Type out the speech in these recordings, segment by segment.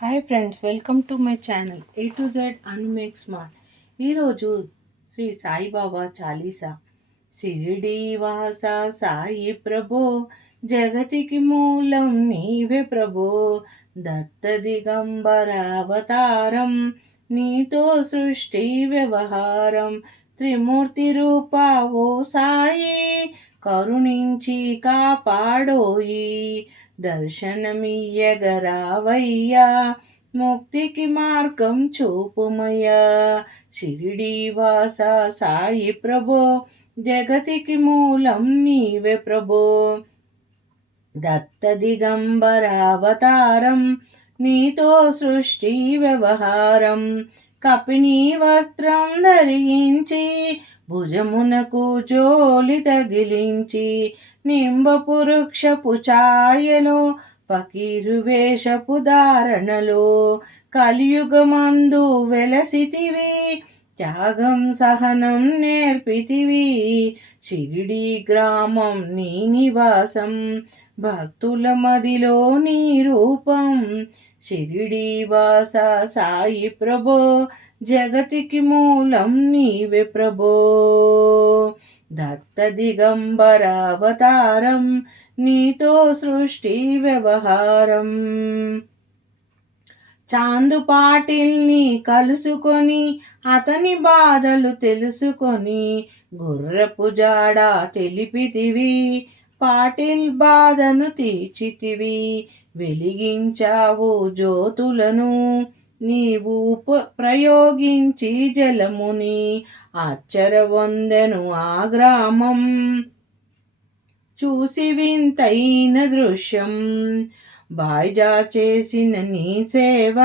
Hi friends, welcome to my channel A to Z and make smart. ఈరోజు శ్రీ సాయిబాబా చాలీసా. షిరిడి వాస సాయి ప్రభో, జగతికి మూలం నీవే ప్రభో. దత్త దిగంబర అవతారం, నీతో సృష్టి వ్యవహారం. త్రిమూర్తి రూప ఓ సాయి, కరుణించి కాపాడోయి. దర్శనమియ్యగరావయ్యా, ముక్తికి మార్గం చూపుమయ్యా. షిరిడి వాస సాయి ప్రభో, జగతికి మూలం నీవే ప్రభో. దత్త దిగంబర అవతారం, నీతో సృష్టి వ్యవహారం. కపిని వస్త్రం ధరించి, భుజమునకు జోలి తగిలించి, నింబపు వృక్షపు ఛాయలో, ఫకీరు వేషపు ధారణలో, కలియుగమందు వెలసితివి, త్యాగం సహనం నేర్పితివి. షిరిడి గ్రామం నీ నివాసం, భక్తుల మదిలో నీ రూపం. షిరిడి వాస సాయి ప్రభో, జగతికి మూలం నీవే ప్రభో. దత్త దిగంబర అవతారం, నీతో సృష్టి వ్యవహారం. చాందు పాటిల్ని కలుసుకొని, అతని బాధలు తెలుసుకొని, గుర్రపు జాడ తెలిపితివి, పాటిల్ బాధను తీర్చితివి. వెలిగించావు జ్యోతులను, నీవు ప్రయోగించి జలముని. ఆశ్చర్యవందెను ఆ గ్రామం, చూసి వింతైన దృశ్యం. బాయ్జా చేసిన నీ సేవ,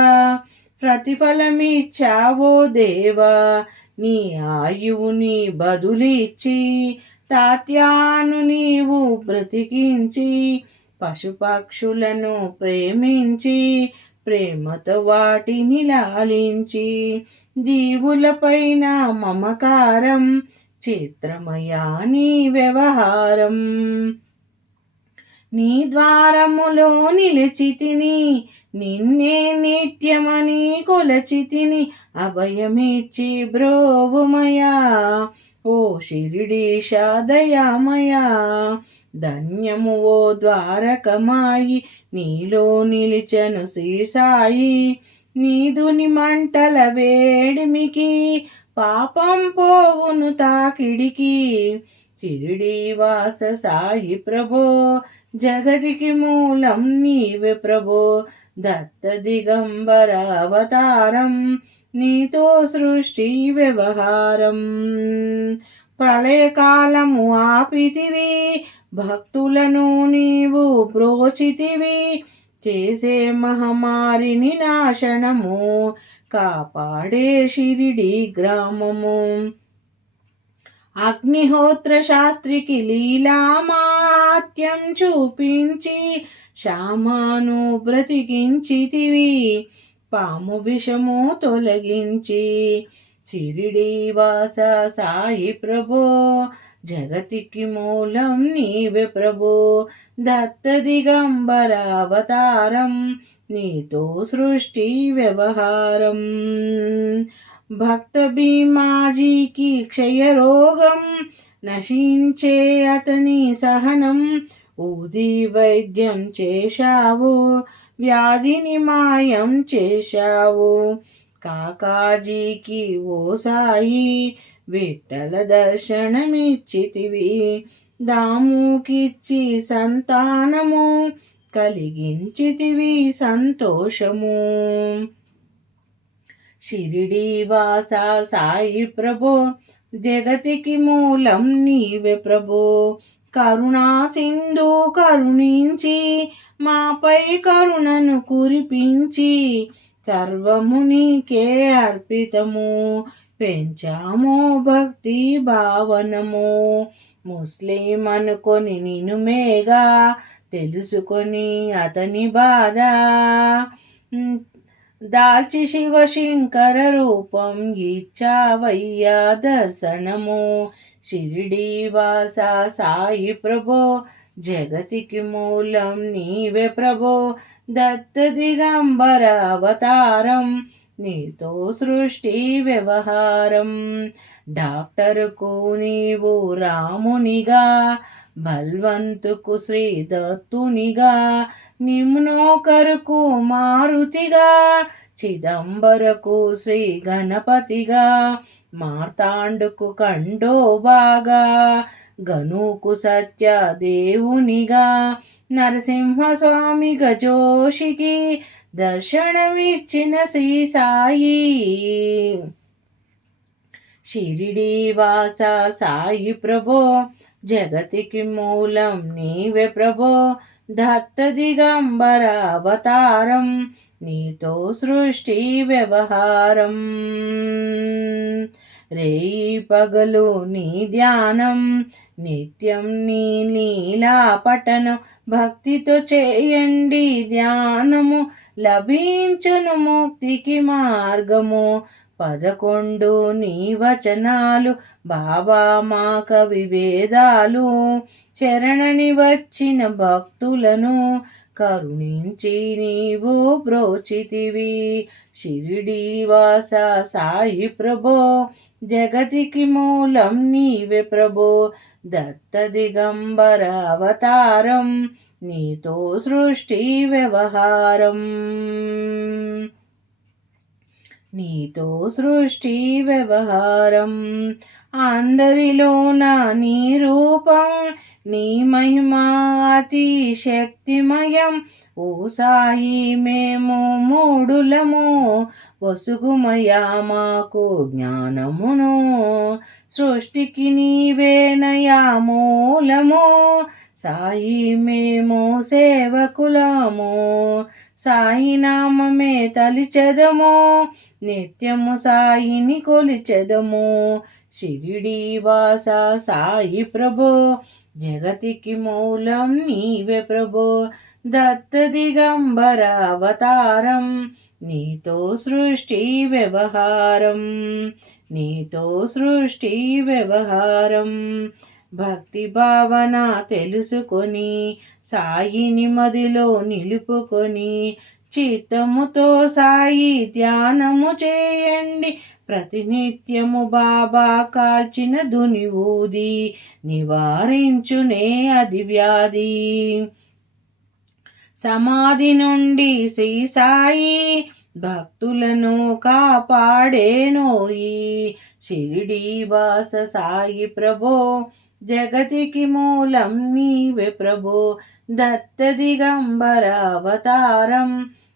ప్రతిఫలమిచ్చావో దేవా. నీ ఆయువుని బదులిచ్చి, తాత్యాను నీవు బ్రతికించి, పశుపక్షులను ప్రేమించి, ప్రేమతో వాటిని లాలించి. జీవులపైన మమకారం, చిత్రమయా నీ వ్యవహారం. నీ ద్వారములో నిలిచితిని, నిన్నే నిత్యమని కొలచితిని. అభయమిచ్చి బ్రోవుమయా, ఓ షిరిడీశ దయామయా. ధన్యము ఓ ద్వారకమాయి, నీలో నిలిచెను శ్రీ సాయి. నీదుని మంటల వేడిమికి, పాపం పోవును తాకిడికి. షిరిడి వాస సాయి ప్రభో, జగతికి మూలం నీవే ప్రభో. దత్త దిగంబర అవతారం, నీతో సృష్టి వ్యవహారం. ప్రళయకాలము ఆపితివి, భక్తులను నీవు బ్రోచితివి. చేసే మహమ్మారిని నాశనము, కాపాడే షిరిడి గ్రామము. అగ్నిహోత్ర శాస్త్రికి లీలామాత్యం చూపించి, శామాను బ్రతికించితివి, పాము విషము తొలగించి. షిరిడి వాస సాయి ప్రభో, జగతికి మూలం నీవే ప్రభో. దత్త దిగంబర అవతారం, నీతో సృష్టి వ్యవహారం. భక్త భీమాజీకి క్షయరోగం, నశించే అతని సహనం. ఊది వైద్యం చేశావు, వ్యాధిని మాయం చేశావు. కాకాజీకి ఓ సాయి, విఠల దర్శనమిచ్చితివి. దాముకిచ్చి సంతానము, కలిగించితివి సంతోషము. షిరిడి వాస సాయి ప్రభో, జగతికి మూలం నీవే ప్రభో. కరుణా సింధు కరుణించి, మాపై కరుణను కురిపించి. సర్వము నీకే అర్పితము, పెంచాము భక్తి భావనము. ముస్లిం అనుకొని నిన్ను మేగా, తెలుసుకొని అతని బాధ. దాల్చి శివశంకర రూపం, ఇచ్చావయ్యా దర్శనము. షిరిడి వాస సాయి ప్రభో, జగతికి మూలం నీవే ప్రభో. దత్త దిగంబర అవతారం నీతో సృష్టి వ్యవహారం డాక్టరుకు నీవు రామునిగా బల్వంతుకు శ్రీ దత్తునిగా నిమ్నోకరుకు మారుతిగా చిదంబరకు శ్రీ గణపతిగా మార్తాండుకు కండోబాగా గనుకు సత్య దేవునిగా నరసింహస్వామి గజోషికి దర్శనమిచ్చిన శ్రీ సాయి షిరిడి వాస సాయి ప్రభో జగతికి మూలం నీవే ప్రభో దత్త దిగంబర అవతారం నీతో సృష్టి వ్యవహారం రేయి పగలు నీ ధ్యానం నిత్యం నీ లీలా పఠనం భక్తితో చేయండి ధ్యానము లభించును ముక్తికి మార్గము 11 నీ వచనాలు బాబా మా కవి వేదాలు శరణని వచ్చిన భక్తులను కరుణించి నీవు బ్రోచితివి షిరిడి వాస సాయి ప్రభో జగతికి మూలం నీవే ప్రభో దత్త దిగంబర అవతారం నీతో సృష్టి వ్యవహారం నీతో సృష్టి వ్యవహారం అందరిలోన నీ రూపం నీ మహిమా అతి శక్తిమయం ఓ సాయి మేము మూడులము వసుగుమయా మాకు జ్ఞానమును సృష్టికి నీవేనయా మూలము సాయి మేము సేవకులము సాయి నామమే తలిచెదము నిత్యము సాయిని కొలిచెదము షిరిడి వాస సాయి ప్రభో జగతికి మూలం నీవే ప్రభో దత్త దిగంబర అవతారం నీతో సృష్టి వ్యవహారం నీతో సృష్టి వ్యవహారం భక్తి భావన తెలుసుకొని సాయిని మదిలో నిలుపుకొని చిత్తముతో సాయి ధ్యానము చేయండి ప్రతినిత్యము బాబా కాల్చిన ధుని ఊది నివారించునే అది వ్యాధి సమాధి నుండి శ్రీ సాయి భక్తులను కాపాడేనోయి షిరిడి వాస సాయి ప్రభో జగతికి మూలం నీవే ప్రభో దత్త దిగంబర అవతారం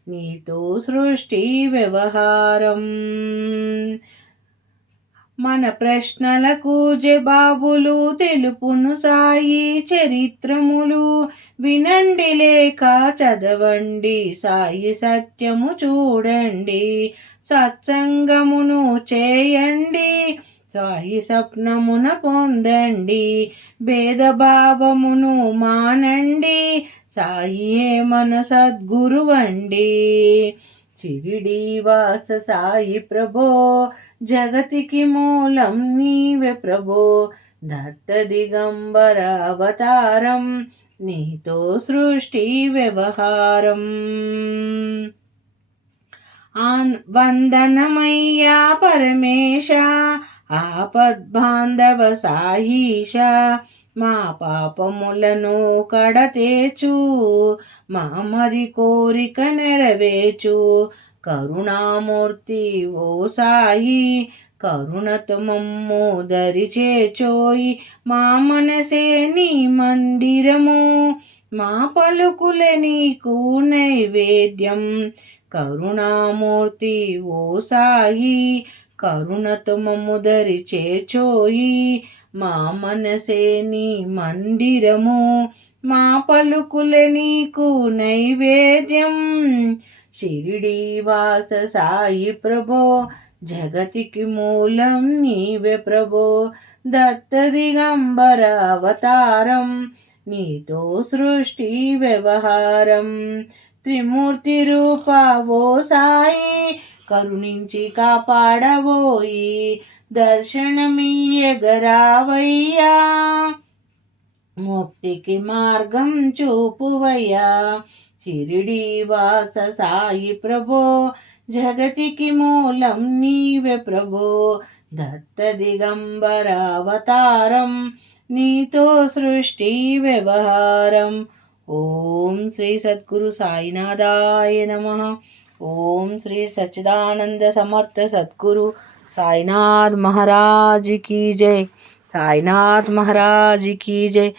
నీతో సృష్టి వ్యవహారం మన ప్రశ్నలకు జవాబులు తెలుపును సాయి చరిత్రములు వినండి లేక చదవండి సాయి సత్యము చూడండి సత్సంగమును చేయండి సాయి స్వప్నమున పొందండి భేదభావమును మానండి సాయియే మన సద్గురువండి షిరిడి వాస సాయి ప్రభో జగతికి మూలం నీవే ప్రభో దత్త దిగంబర అవతారం నీతో సృష్టి వ్యవహారం వందనమయ్యా పరమేశ ఆపద్బాంధవ సాయిష మా పాపములను కడతేచు మా మరి కోరిక నెరవేచు కరుణామూర్తి ఓ సాయి కరుణతో మమ్ము దరిచేచోయి మా మనసే నీ మందిరము మా పలుకులే నీకు నైవేద్యం కరుణామూర్తి ఓ సాయి కరుణతో మమ్ము దరిచేచోయి మా మనసే నీ మందిరము మా పలుకులే నీకు నైవేద్యం షిరిడి వాస సాయి ప్రభో జగతికి మూలం నీవే ప్రభో దత్త దిగంబర అవతారం నీతో సృష్టి వ్యవహారం త్రిమూర్తి రూప ఓ సాయి కరుణించి కాపాడబోయి దర్శనమియ్యగరావయ్యా ముక్తికి మార్గం చూపువయ్యా షిరిడి వాస సాయి ప్రభో జగతికి మూలం నీవే ప్రభో దత్త దిగంబరావతారం నీతో సృష్టి వ్యవహారం. ఓం శ్రీ సద్గురు సాయినాథాయ నమః. ఓం శ్రీ సచ్చిదానంద సమర్థ సద్గురు సాయినాథ్ महाराज की जय. साईनाथ महाराज की जय.